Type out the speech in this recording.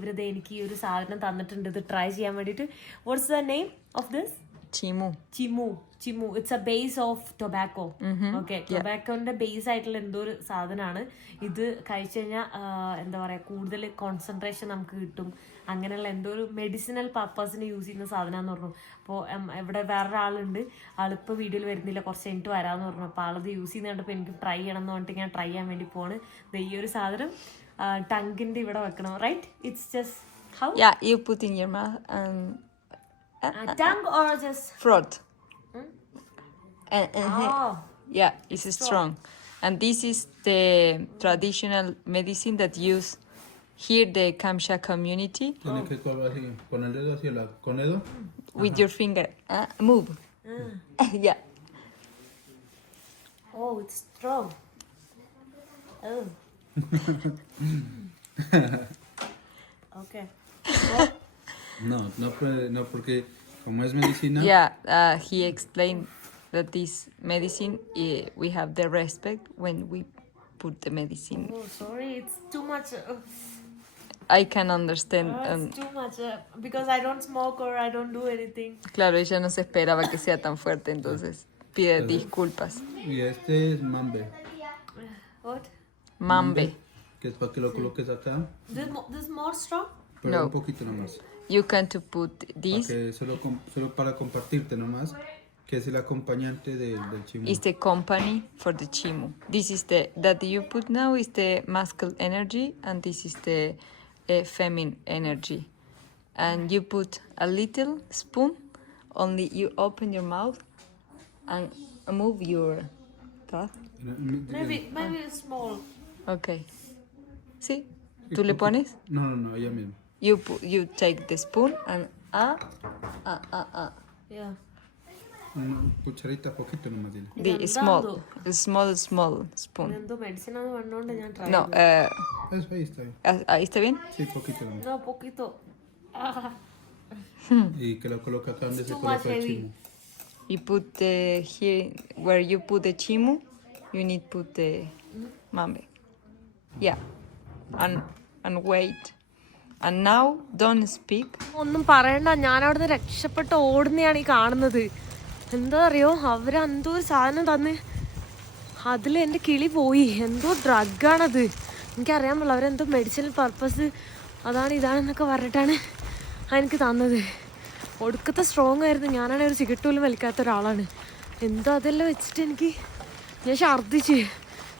ഇവരത് എനിക്ക് ഈ ഒരു സാധനം തന്നിട്ടുണ്ട് ഇത് ട്രൈ ചെയ്യാൻ വേണ്ടിയിട്ട്. What's the name of this? ചിമു. It's a base of tobacco. Okay, ടൊബാക്കോന്റെ ബേസ് ആയിട്ടുള്ള എന്തോ ഒരു സാധനമാണ് ഇത്. കഴിച്ചു കഴിഞ്ഞാൽ എന്താ പറയാ, കൂടുതൽ കോൺസെൻട്രേഷൻ നമുക്ക് കിട്ടും, അങ്ങനെയുള്ള എന്തോ ഒരു മെഡിസിനൽ പർപ്പസിന് യൂസ് ചെയ്യുന്ന സാധനമാണെന്ന് പറഞ്ഞു. അപ്പോൾ ഇവിടെ വേറൊരാളുണ്ട്, ആളിപ്പോൾ വീഡിയോയിൽ വരുന്നില്ല, കുറച്ച് കഴിഞ്ഞിട്ട് വരാമെന്ന് പറഞ്ഞു. അപ്പോൾ ആളത് യൂസ് ചെയ്യുന്ന കണ്ടപ്പോൾ എനിക്ക് ട്രൈ ചെയ്യണം എന്ന് പറഞ്ഞിട്ട് ഞാൻ ട്രൈ ചെയ്യാൻ വേണ്ടി പോവാണ്. ഈ ഒരു സാധനം ടങ്കിന്റെ ഇവിടെ വെക്കണം, right? It's just how? Yeah, you put in your mouth and tongue or just throat. oh. Yeah, it's strong. And this is the traditional medicine that use here the Kamsha community. Tiene que coger así, con el dedo hacia con el dedo. With your finger. Move. Yeah. Oh, it's strong. Oh. Okay. No, porque como es medicina. Yeah, he explained that this medicine, we have the respect when we put the medicine. Oh, sorry, it's too much. I can understand. It's too much because I don't smoke or I don't do anything. Claro, ella no se esperaba que sea tan fuerte, entonces pide disculpas. Y este es mambe. What? Mambe. Que es para que lo coloques acá. This more strong? Pero No. un poquito nomás. You can to put this. Para que solo para compartirte nomás. Que es el acompañante del chimu. Is the company for the chimu. This is the that you put now is the masculine energy, and this is the feminine energy. And you put a little spoon. Only you open your mouth and move your tongue. Maybe small. Okay. See? ¿Tú le pones? No, ella misma. You take the spoon and Yeah. Una cucharita poquito nomás dile. the small spoon. എന്തോ മെഡിസിൻ ആണ് പറഞ്ഞോണ്ട് ഞാൻ try No, Eso ahí está bien. ahí está bien. Sí, poquito nomás. No, poquito. Y que lo coloca acá donde se Too coloca much el heavy. chimu. You put the here where you put the chimu, you need put the mambe. Yeah, and wait. And now don't speak. ഒന്നും പറയണ്ട, ഞാൻ അവിടുന്ന് രക്ഷപ്പെട്ട് ഓടുന്നതാണ് ഈ കാണുന്നത്. എന്താ അറിയോ, അവരെന്തോ ഒരു സാധനം തന്ന് അതിൽ എൻ്റെ കിളി പോയി. എന്തോ ഡ്രഗാണത്, എനിക്കറിയാൻ പാടില്ല. അവരെന്തോ മെഡിസിനൽ പർപ്പസ് അതാണ് ഇതാണെന്നൊക്കെ പറഞ്ഞിട്ടാണ് എനിക്ക് തന്നത്. ഒടുക്കത്തെ സ്ട്രോങ് ആയിരുന്നു. ഞാനാണെങ്കിൽ ഒരു സിഗരറ്റ് പോലും വലിക്കാത്ത ഒരാളാണ്. എന്തോ അതെല്ലാം വെച്ചിട്ട് ഞാൻ ഛർദ്ദിച്ച്.